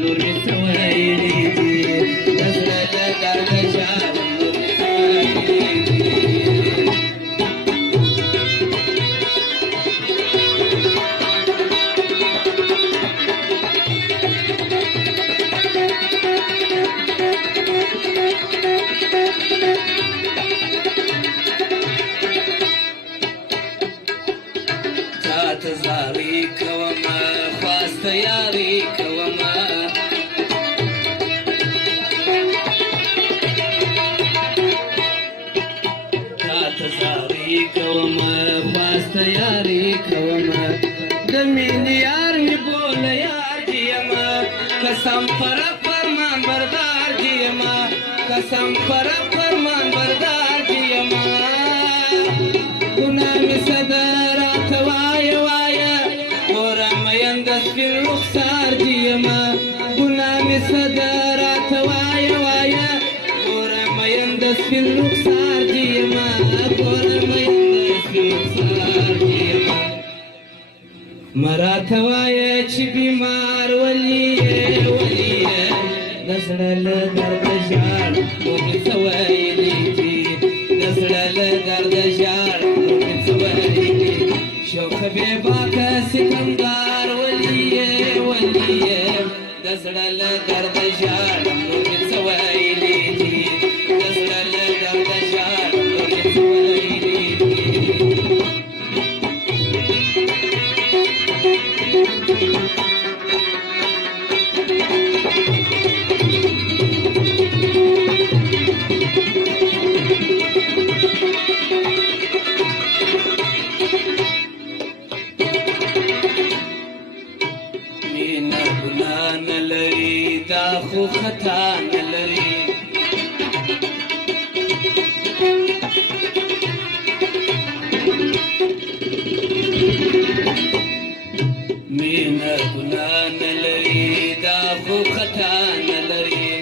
نور می سوایلی دی دزړه له درد ژاړم نور می سوایلی دی تاته زاري کومه خواست یاري کومه تاته زاري کومه خواست یاري کومه د مینې یار می بوله یار جیمه قسم پر فرمان بردار جیمه قسم پر فرمان بردار جیمه ګناه می صدر سپین رخسار جیما ګناه مې صدر راته وایه وایه ګوره مین د سپین رخسار جیما ګوره مین د سپین رخسار جیما مه راته وایه چې بیمار ولي یې ولي یې د زړه له درده ژاړم نور مې څه ویلي دي د زړه له درده ژاړم نور مې څه ویلي دي شوخ بېباکه سکندر د زړه له درده ژاړم نور مې څه ویلي دي د زړه له درده ژاړم نور مې څه ویلي دي مینه ګناه نه لري دا خو خطا نه لري مینه ګناه نه لري دا خو خطا نه لري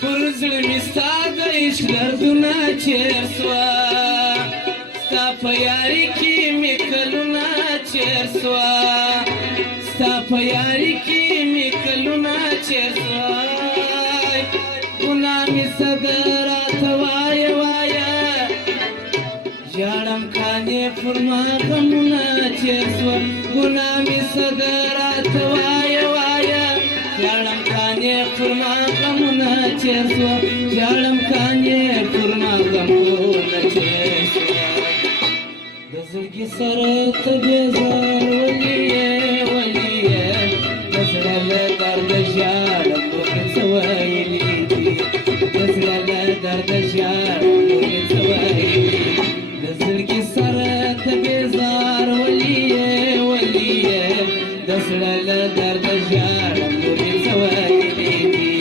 پر زړه مې ستا د عشق دردونه چیر سوه ستا په یاري کې مې کلونه چیر سوه ستا په یاري کې مې کلونه چیر سوی ګناه مې صدر راته وایه وایه ژاړم کاڼې پر ما غمونه چیر سوه ګناه مې صدر راته وایه وایه ژاړم کاڼې پر ما غمونه چیر سوه ژاړم کاڼې پر ما غمونه چیر سوه د زړګي سره ته بېزار ولي یې ولي یې د زړه له درده ژاړم نور مې څه ویلي دي د زړه له درده ژاړم نور مې څه ویلي د زړګي سره ته بېزار ولي یې ولي یې د زړه له درده ژاړم نور مې څه ویلي دي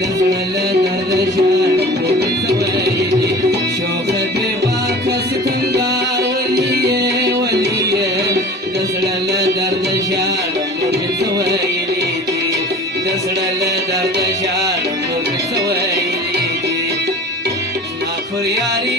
د زړه له درده ژاړم نور مې څه ویلي شوخه بېباکه سکندر ولي یې ولي یې د زړه له درده ژاړم نور مې څه ویلي دي د زړه له درده ژاړم نور مې څه ویلي دي زما پر یاري